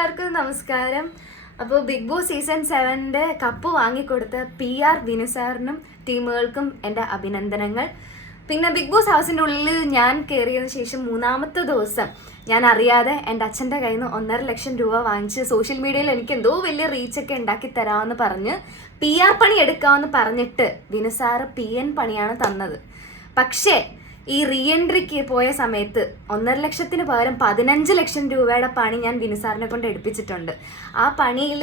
എല്ലാവർക്കും നമസ്കാരം അപ്പോൾ ബിഗ് ബോസ് സീസൺ സെവൻ്റെ കപ്പ് വാങ്ങിക്കൊടുത്ത പി ആർ വിനു സാറിനും ടീമുകൾക്കും എൻ്റെ അഭിനന്ദനങ്ങൾ പിന്നെ ബിഗ് ബോസ് ഹൗസിൻ്റെ ഉള്ളിൽ ഞാൻ കയറിയതിന് ശേഷം മൂന്നാമത്തെ ദിവസം ഞാൻ അറിയാതെ എൻ്റെ അച്ഛൻ്റെ കയ്യിൽ നിന്ന് ഒന്നര ലക്ഷം രൂപ വാങ്ങിച്ച് സോഷ്യൽ മീഡിയയിൽ എനിക്ക് എന്തോ വലിയ റീച്ചൊക്കെ ഉണ്ടാക്കി തരാമെന്ന് പറഞ്ഞ് പി ആർ പണി എടുക്കാമെന്ന് പറഞ്ഞിട്ട് വിനു സാറ് പി എൻ പണിയാണ് തന്നത് പക്ഷേ ഈ റീഎൻട്രിക്ക് പോയ സമയത്ത് ഒന്നര ലക്ഷത്തിന് പകരം പതിനഞ്ച് ലക്ഷം രൂപയുടെ പണി ഞാൻ ബിനുസാറിനെ കൊണ്ട് എടുപ്പിച്ചിട്ടുണ്ട് ആ പണിയിൽ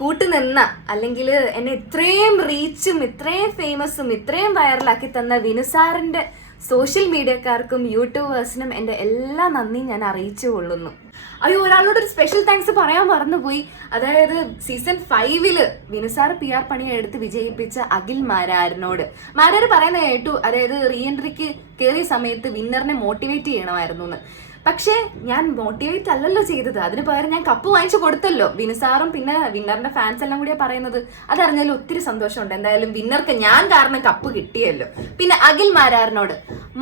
കൂട്ടുനിന്ന അല്ലെങ്കിൽ എന്നെ ഇത്രയും റീച്ചും ഇത്രയും ഫേമസും ഇത്രയും വൈറലാക്കി തന്ന വിനുസാറിൻ്റെ സോഷ്യൽ മീഡിയക്കാർക്കും യൂട്യൂബേഴ്സിനും എൻ്റെ എല്ലാ നന്ദിയും ഞാൻ അറിയിച്ചു കൊള്ളുന്നു അയ്യോ ഒരാളോട് ഒരു സ്പെഷ്യൽ താങ്ക്സ് പറയാൻ മറന്നുപോയി അതായത് സീസൺ ഫൈവില് വിനുസാർ പി ആർ പണിയെ എടുത്ത് വിജയിപ്പിച്ച അഖിൽ മാരാരനോട് മാരാർ പറയുന്ന കേട്ടു അതായത് റീ എൻട്രിക്ക് കയറിയ സമയത്ത് വിന്നറിനെ മോട്ടിവേറ്റ് ചെയ്യണമായിരുന്നു എന്ന് പക്ഷേ ഞാൻ മോട്ടിവേറ്റ് അല്ലല്ലോ ചെയ്തത് അതിന് പകരം ഞാൻ കപ്പ് വാങ്ങിച്ചു കൊടുത്തല്ലോ വിനുസാറും പിന്നെ വിന്നറിന്റെ ഫാൻസ് എല്ലാം കൂടിയാ പറയുന്നത് അതറിഞ്ഞാലും ഒത്തിരി സന്തോഷമുണ്ട് എന്തായാലും വിന്നർക്ക് ഞാൻ കാരണം കപ്പ് കിട്ടിയല്ലോ പിന്നെ അഖിൽ മാരാറിനോട്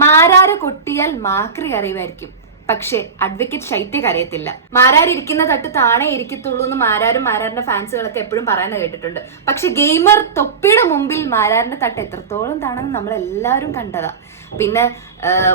മാരാര കൊട്ടിയാൽ മാക്രി അറിവായിരിക്കും പക്ഷെ അഡ്വക്കേറ്റ് ശൈത്യക്ക് അറിയത്തില്ല മാരാർ ഇരിക്കുന്ന തട്ട് താണേ ഇരിക്കത്തുള്ളൂ എന്ന് മാരാരും മാരാറിന്റെ ഫാൻസുകളൊക്കെ എപ്പോഴും പറയുന്ന കേട്ടിട്ടുണ്ട് പക്ഷെ ഗെയിമർ തൊപ്പിയുടെ മുമ്പിൽ മാരാറിന്റെ തട്ട് എത്രത്തോളം താണെന്ന് നമ്മൾ എല്ലാവരും കണ്ടതാ പിന്നെ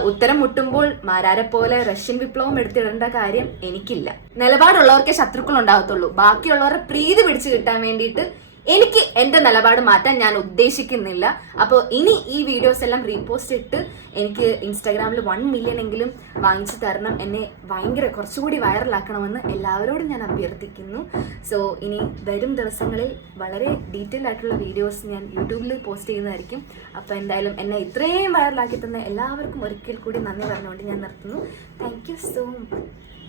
ഉത്തരം മുട്ടുമ്പോൾ മാരാരെ പോലെ റഷ്യൻ വിപ്ലവം എടുത്തിടേണ്ട കാര്യം എനിക്കില്ല നിലപാടുള്ളവർക്കേ ശത്രുക്കൾ ഉണ്ടാകത്തുള്ളൂ ബാക്കിയുള്ളവരുടെ പ്രീതി പിടിച്ചു കിട്ടാൻ വേണ്ടിയിട്ട് എനിക്ക് എന്റെ നിലപാട് മാറ്റാൻ ഞാൻ ഉദ്ദേശിക്കുന്നില്ല അപ്പോൾ ഇനി ഈ വീഡിയോസ് എല്ലാം റീപോസ്റ്റ് ഇട്ട് എനിക്ക് ഇൻസ്റ്റാഗ്രാമിൽ വൺ മില്യൺ എങ്കിലും വാങ്ങിച്ചു തരണം എന്നെ ഭയങ്കര കുറച്ചുകൂടി വൈറലാക്കണമെന്ന് എല്ലാവരോടും ഞാൻ അഭ്യർത്ഥിക്കുന്നു സോ ഇനി വരും ദിവസങ്ങളിൽ വളരെ ഡീറ്റെയിൽ ആയിട്ടുള്ള വീഡിയോസ് ഞാൻ യൂട്യൂബിൽ പോസ്റ്റ് ചെയ്യുന്നതായിരിക്കും അപ്പോൾ എന്തായാലും എന്നെ ഇത്രയും വൈറലാക്കി തന്ന എല്ലാവർക്കും ഒരിക്കൽ കൂടി നന്ദി പറഞ്ഞുകൊണ്ട് ഞാൻ നിർത്തുന്നു താങ്ക് യു സോ മച്ച്